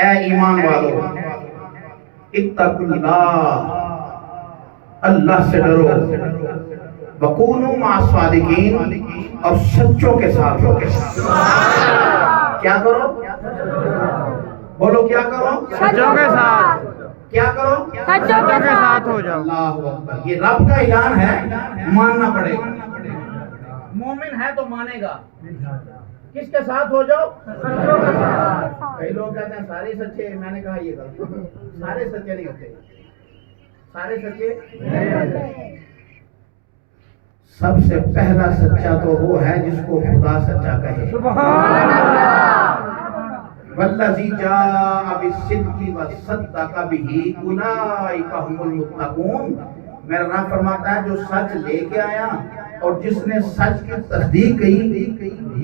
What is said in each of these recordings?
اے ایمان والو اتقوا اللہ، اللہ سے ڈرو، وکونوا مع الصادقین، اور سچوں کے ساتھ ہو۔ کیا کرو؟ بولو کیا کرو؟ سچوں کے ساتھ، کیا کرو؟ سچوں کے ساتھ ہو جاؤ۔ اللہ اکبر، یہ رب کا اعلان ہے، ماننا پڑے گا۔ مومن ہے تو مانے گا۔ کس کے ساتھ ہو جاؤ؟ کئی لوگ کہتے ہیں سارے سچے، میں نے کہا یہ غلط، سارے سچے نہیں ہوتے، سارے سچے نہیں ہوتے۔ سب سے پہلا سچا تو وہ ہے جس کو خدا سچا کہے۔ والذی جاء بالصدق وصدق بہ اولئک هم المتقون، میرا رب فرماتا ہے جو سچ لے کے آیا اور جس نے سچ کی تصدیق کی،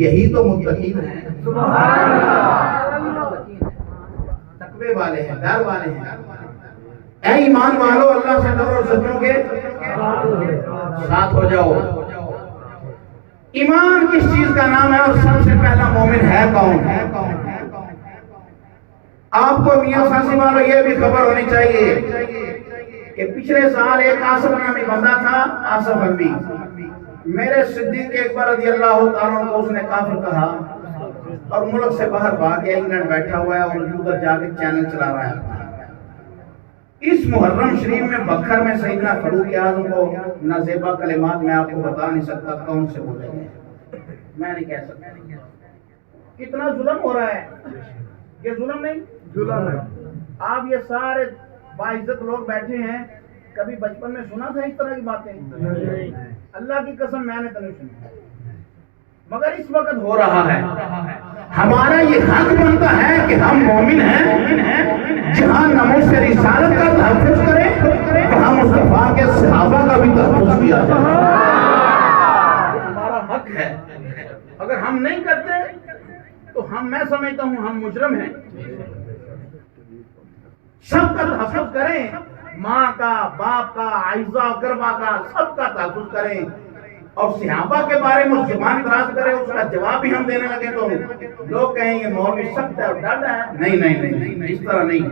یہی تو متقین ہیں، تقوی والے ہیں، ڈر والے ہیں۔ اے ایمان والو، اللہ سے ڈرو اور سچوں کے ساتھ ہو جاؤ۔ ایمان کس چیز کا نام ہے اور سب سے پہلا مومن ہے کون؟ آپ کو میاں سانسی والو یہ بھی خبر ہونی چاہیے کہ پچھلے سال ایک آصف نامی بندہ تھا، آصف علوی، میرے صدیق اکبر رضی اللہ تعالیٰ عنہ کو اس نے کافر کہا اور ملک سے باہر بھاگ گیا، انگلینڈ بیٹھا ہوا ہے اور ادھر جا کے چینل چلا رہا ہے۔ اس محرم شریف میں بکھر میں سیدنا فاروق اعظم کو نازیبا کلمات میں آپ کو بتا نہیں سکتا کون سے بولے گئے، میں نہیں کہہ سکتا۔ کتنا ظلم ہو رہا ہے، یہ ظلم نہیں؟ ظلم ہے۔ آپ یہ سارے باعزت لوگ بیٹھے ہیں، کبھی بچپن میں سنا تھا اس طرح کی باتیں؟ اللہ کی قسم میں نے تو نہیں سنی، مگر اس وقت ہو رہا ہے۔ ہمارا یہ حق بنتا ہے کہ ہم مومن ہیں، جہاں ناموس رسالت کا تحفظ کریں وہاں مصطفیٰ کے صحابہ کا بھی تحفظ کیا جائے۔ ہمارا حق ہے، اگر ہم نہیں کرتے تو میں سمجھتا ہوں ہم مجرم ہیں۔ سب کا تحفظ کریں، ماں کا، باپ کا، اعزاء اقربا کا، سب کا تحفظ کریں، اور صحابہ کے بارے میں زبان دراز کریں، اس کا جواب بھی ہم دینے لگے تو لوگ کہیں گے مولوی سخت ہے اور ڈاڈا ہے۔ نہیں نہیں نہیں، اس طرح نہیں،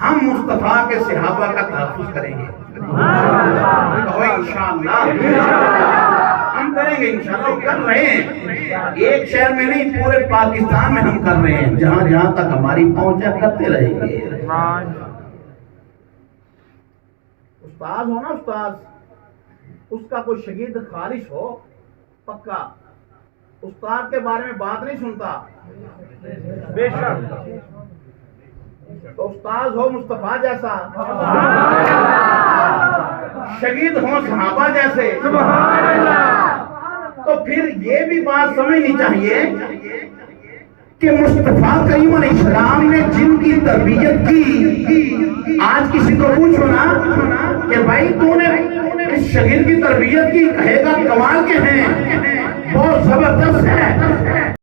ہم مصطفیٰ کے صحابہ کا تحفظ کریں گے، انشاءاللہ ہم کریں گے، انشاءاللہ کر رہے ہیں، ایک شہر میں نہیں پورے پاکستان میں ہم کر رہے ہیں، جہاں جہاں تک ہماری پہنچ ہے کرتے رہیں گے۔ استاد ہو نا، استاد، اس کا کوئی شگرد خالص ہو پکا، استاد کے بارے میں بات نہیں سنتا، بے شک، تو استاد ہو مصطفیٰ جیسا، شگرد ہو صحابہ جیسے، تو پھر یہ بھی بات سمجھنی چاہیے کہ مصطفیٰ کریم علیہ السلام نے جن کی تربیت کی، آج کسی کو پوچھو نا کہ بھائی تو نے اس شگرد کی تربیت کی، کہے گا کمال کے ہیں، بہت زبردست ہے،